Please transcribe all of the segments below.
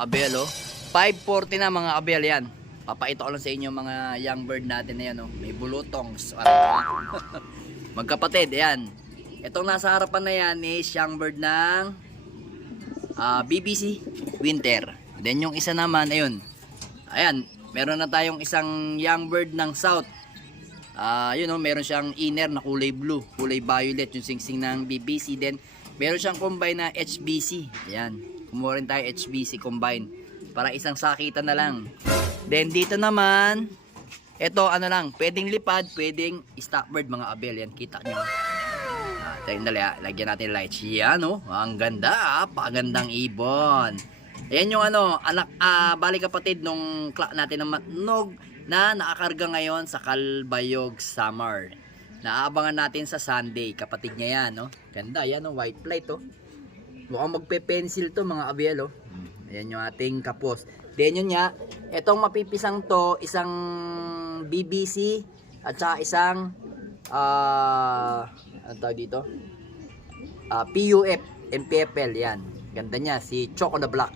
abel oh. 540 na mga abel yan. Papakita ko lang sa inyo mga young bird natin na yan oh. May bulutongs. Magkapatid, ayan. Itong nasa harapan na yan is young bird ng ah, BBC Winter. Then yung isa naman, ayun. Ayan, meron na tayong isang young bird ng South. Ah, yun oh, meron siyang inner na kulay blue, kulay violet yung singsing ng BBC. Then meron siyang combine na HBC. Ayan, kumuha rin tayo HBC combine para isang sakitan na lang. Then dito naman, ito ano lang, pwedeng lipad, pwedeng stockbird mga abel. Yan, kita nyo. Ah, tayo dali lagyan natin lights. Yan oh, ang ganda ah, pagandang ibon. Ayan yung ano, anak, ah, bali kapatid nung clock natin ng matnog na nakakarga ngayon sa Kalbayog Summer. Naabangan natin sa Sunday, kapatid niya yan, no? Ganda, yan, oh, white plate, oh. Mukhang magpe-pencil to, mga abiel, oh. Ayan yung ating kapos. Then yun nga, itong mapipisang to, isang BBC at saka isang ah ano tawag dito? Ah, PUF, MPFL, yan. Ganda niya, si Choco the Black.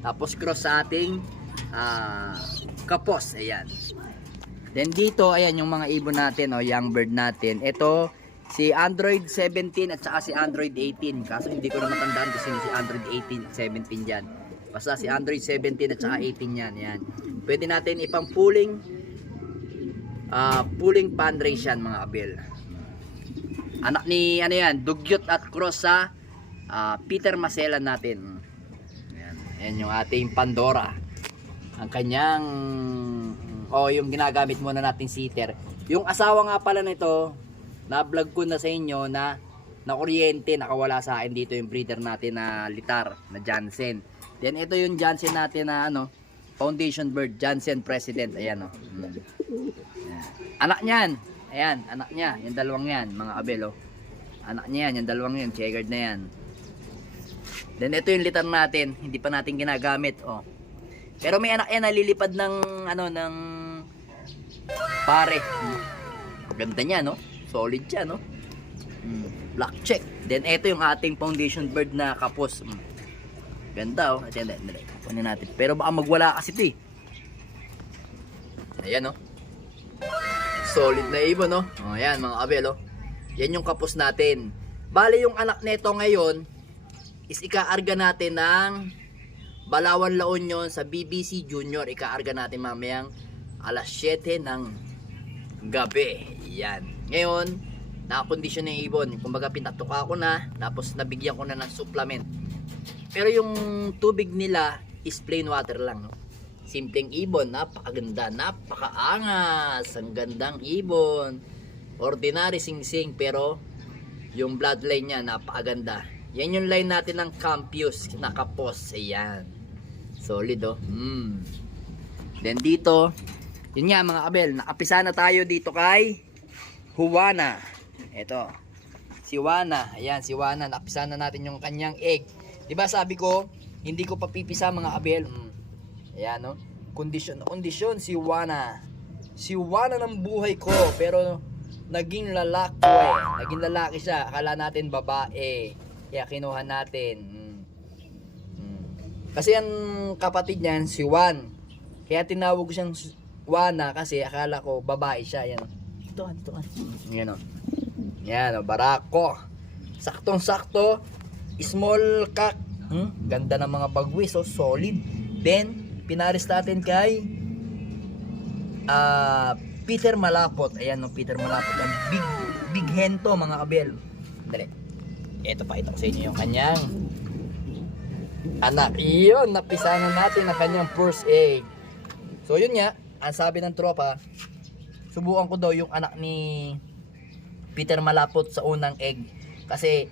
Tapos cross sa ating ah, kapos, ayan. Then dito, ayan yung mga ibon natin, oh, young bird natin. Ito, si Android 17 at saka si Android 18. Kaso hindi ko na matandaan kasi si Android 18 at 17 dyan. Basta si Android 17 at saka 18 yan. yan. Pwede natin ipang pooling ah pooling pan race yan mga abel. Anak ni ano yan, Dugyot at Cross sa ah, Peter Maselan natin. Ayan. Ayan yung ating Pandora. Ang kanyang o yung ginagamit muna natin sitter. Yung asawa nga pala nito, na-vlog ko na sa inyo na na kuryente, nakawala sa akin dito yung breeder natin na litar, na Jansen. Then ito yung Jansen natin na ano, Foundation Bird, Jansen President. Ayan o. Mm. Ayan. Anak niyan. Ayan, anak niya. Yung dalawang yan, mga abel oh. Anak niya yan, yung dalawang yan, checkered na yan. Then ito yung litar natin, hindi pa natin ginagamit oh. Pero may anak yan nalilipad ng ano ng pare. Hmm. Ganda niya no. Solid siya no. Hmm. Black check. Then ito yung ating foundation bird na kapos. Hmm. Ganda oh. At yan, dali. Kunin natin. Pero baka magwala kasi 'to eh. Ayan oh. Solid na ibon no. Oh, ayan mga abel oh. Yan yung kapos natin. Bale yung anak nito ngayon is ikaarga natin ng Balawan La Union sa BBC Junior. Ikaarga natin mamayang alas 7 ng gabi. Yan. Ngayon, nakakondisyon na yung ibon. Kumbaga pinatuka ko na, tapos nabigyan ko na ng supplement. Pero yung tubig nila is plain water lang. No? Simpleng ibon, napakaganda, napakaangas, ang gandang ibon. Ordinary sing-sing, pero yung bloodline niya napakaganda. Yan yung line natin ng Campus, nakapos. Ayan. Solid oh. Mm. Then dito, yun nga mga kabel, nakapisa na tayo dito kay Juana. Ito. Si Juana. Ayan, si Juana. Nakapisa na natin yung kanyang egg. 'Di ba sabi ko, hindi ko papipisa mga kabel. Mm. Ayan no. Kondisyon, kondisyon si Juana. Si Juana ng buhay ko, pero naging lalaki eh. Naging lalaki siya. Akala natin babae. Kaya kinuha natin. Mm. Mm. Kasi ang kapatid niyan, si Juan. Kaya tinawag siyang Juana kasi akala ko babae siya. Yan. Oh. Ito, ito. Yan o. Yan o, barako. Saktong sakto. Small cock. Hmm? Ganda ng mga bagwis. Oh, solid. Then, pinaris natin kay ah Peter Malapot. Ayan no, Peter Malapot. Ang big, big hen to mga kabel. Dali. Ito pa ito sa inyo yung kanyang anak. Iyon, napisanan natin ang kanyang first egg. So yun nga, ang sabi ng tropa, subukan ko daw yung anak ni Peter Malapot sa unang egg. Kasi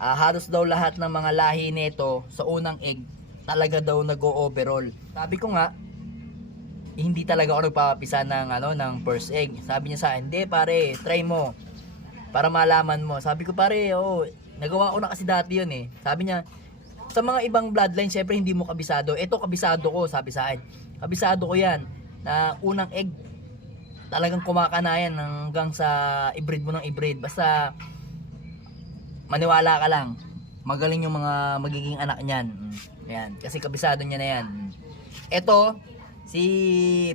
ah, halos daw lahat ng mga lahi nito sa unang egg talaga daw nag-overall. Sabi ko nga, hindi talaga ako nagpapapisa ng ano ng first egg. Sabi niya sa akin, "Hindi pare, try mo para malaman mo." Sabi ko, "Pare, oh, nagawa ko na kasi dati 'yun eh." Sabi niya, sa mga ibang bloodline, syempre hindi mo kabisado. Ito kabisado ko, sabi sa akin. Kabisado ko 'yan na unang egg talagang kumakanayan hanggang sa i-breed mo ng i-breed. Basta maniwala ka lang. Magaling yung mga magiging anak niyan. Mm. Yan, kasi kabisado niya na yan. Ito, si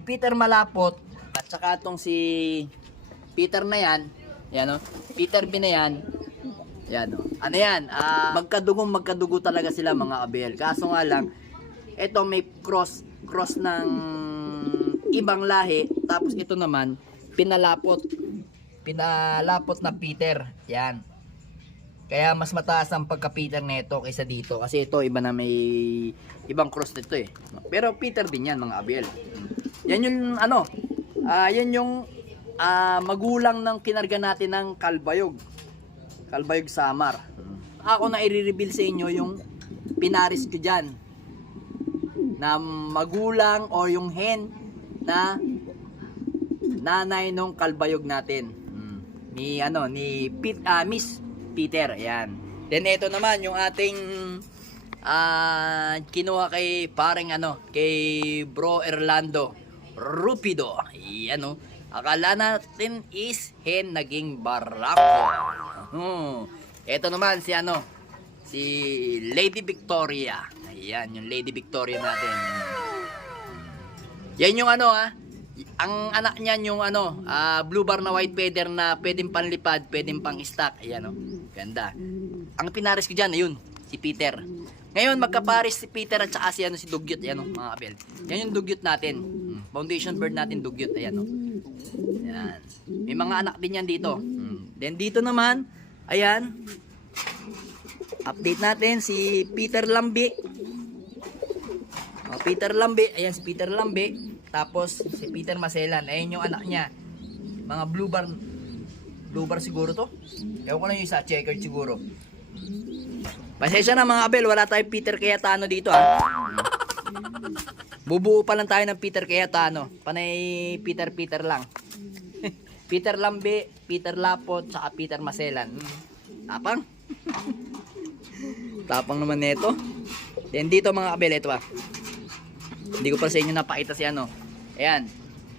Peter Malapot, at saka itong si Peter na yan, yan o, Peter B na yan, yan o. Ano yan, ah, magkadugong magkadugo talaga sila mga abel. Kaso nga lang, ito may cross, cross ng ibang lahi, tapos ito naman, pinalapot, pinalapot na Peter, yan. Kaya mas mataas ang pagka-Peter nito kaysa dito kasi ito iba na may ibang cross nito eh. Pero Peter din yan mga Abel. Yan yung ano, ah yan yung ah, magulang ng kinarga natin ng Kalbayog. Kalbayog Samar. Ako na i-reveal sa inyo yung pinaris ko dyan na magulang o yung hen na nanay nung kalbayog natin. Mm. Ni ano, ni Pit, ah, Miss Peter, ayan. Then ito naman yung ating ah kinuha kay pareng ano, kay Bro Erlando Rupido. Ayan oh. Akala natin is hen naging barako. Hmm. Ito naman si ano, si Lady Victoria. Ayan, yung Lady Victoria natin. Yan yung ano ah. Ang anak niyan yung ano, ah, blue bar na white feather na pwedeng panlipad, pwedeng pang stock. Ayan oh. Ganda. Ang pinaris ko diyan ayun, si Peter. Ngayon magkaparis si Peter at saka si ano si Dugyot, ayan oh, mga kabel. Yan yung Dugyot natin. Hmm. Foundation bird natin Dugyot, ayan oh. Ayan. May mga anak din yan dito. Hmm. Then dito naman, ayan. Update natin si Peter Lambi. Oh, Peter Lambi, ayan si Peter Lambi. Tapos si Peter Maselan, ayan yung anak niya. Mga blue bar blue bar siguro to. Ewan ko lang yung isa, checker siguro. Pasensya na mga abel, wala tayong Peter Cayetano dito ah. Bubuo pa lang tayo ng Peter Cayetano. Panay Peter Peter lang. Peter Lambi, Peter Lapot, saka Peter Maselan. Hmm. Tapang. Tapang naman nito. Then dito mga kabel, ito ah. Hindi ko pa sa inyo napakita si ano. Ayan.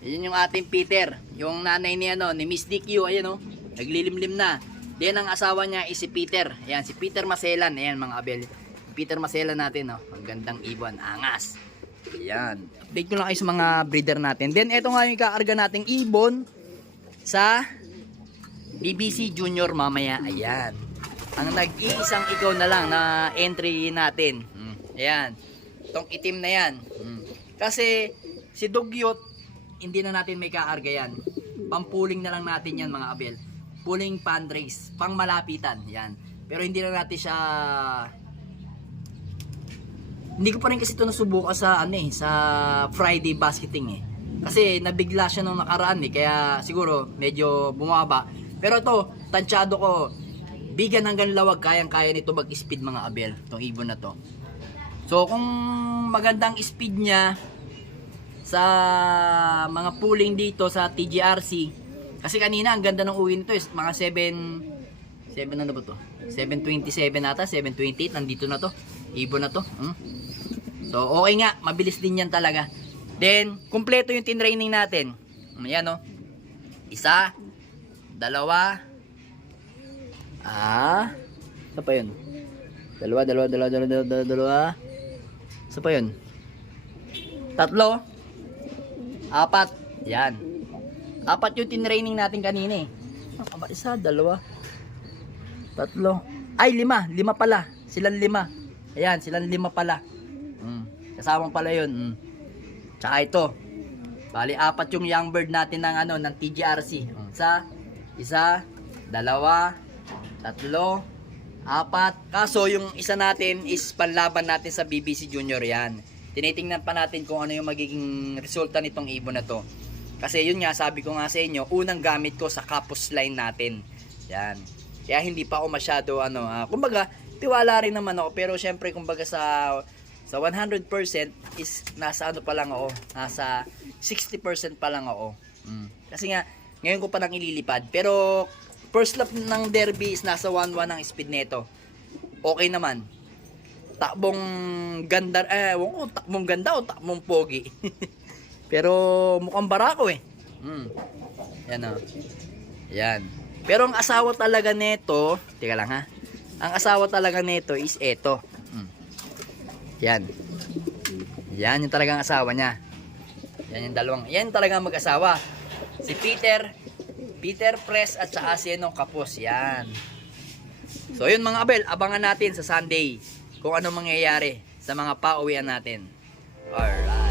Yan yung ating Peter. Yung nanay ni ano, ni Miss DQ. Ayan oh. Naglilimlim na. Then ang asawa niya is si Peter. Ayan, si Peter Maselan. Ayan mga kabel. Peter Maselan natin oh. Ang gandang ibon. Angas. Ayan. Update ko lang kayo sa mga breeder natin. Then ito nga yung kakarga nating ibon sa BBC Junior mamaya. Ayan. Ang nag-iisang ikaw na lang na entry natin. Mm. Ayan. Itong itim na yan. Mm. Kasi si Dugyot, hindi na natin may kaarga yan. Pampuling na lang natin yan mga abel. Puling pandrace. Pang malapitan. Yan. Pero hindi na natin siya hindi ko pa rin kasi ito nasubukan sa ano eh, sa Friday basketing eh. Kasi nabigla siya nung nakaraan eh, kaya siguro medyo bumaba. Pero to, tansyado ko, bigan hanggang lawag, kayang-kaya nito mag-speed mga abel, tong ibon na to. So kung magandang speed niya sa mga pooling dito sa TGRC, kasi kanina ang ganda ng uwi nito is mga 7 7 ano ba to? 727 ata, 728 nandito na to. Ibon na to. Hmm? So okay nga, mabilis din yan talaga. Then, kumpleto yung tinraining natin. Ayan o. Isa, dalawa, ah, isa pa yun? Dalawa, dalawa, dalawa, dalawa, dalawa, dalawa, pa yun? Tatlo, apat, yan. Apat yung tinraining natin kanina eh. Isa, dalawa, tatlo. Ay, lima, lima pala. Silang lima. Ayan, silang lima pala. Mm. Kasamang pala yun. Mm. Tsaka ito. Bali, apat yung young bird natin ng ano, ng TGRC. Isa, isa, dalawa, tatlo, apat. Kaso yung isa natin is panlaban natin sa BBC Junior yan. Tinitingnan pa natin kung ano yung magiging resulta nitong ibon na to. Kasi yun nga, sabi ko nga sa inyo, unang gamit ko sa kapus line natin. Yan. Kaya hindi pa ako masyado ano, ah, kumbaga, tiwala rin naman ako pero syempre kumbaga sa sa 100% is nasa ano pa lang ako, nasa 60% pa lang ako. Mm. Kasi nga ngayon ko pa lang ililipad pero first lap ng derby is nasa 1-1 ang speed nito. Okay naman. Takbong ganda, eh, ewan ko, takbong ganda o takbong pogi. pero mukhang barako eh. Mm. Yan o. Yan. Pero ang asawa talaga nito, teka lang ha. Ang asawa talaga nito is eto. Mm. Yan. Yan yung talagang asawa niya. Yan yung dalawang, yan talagang mag-asawa. Si Peter, Peter Press at saka si Enong Kapos. Yan. So yun mga abel, abangan natin sa Sunday kung ano mangyayari sa mga pauwian natin. Alright.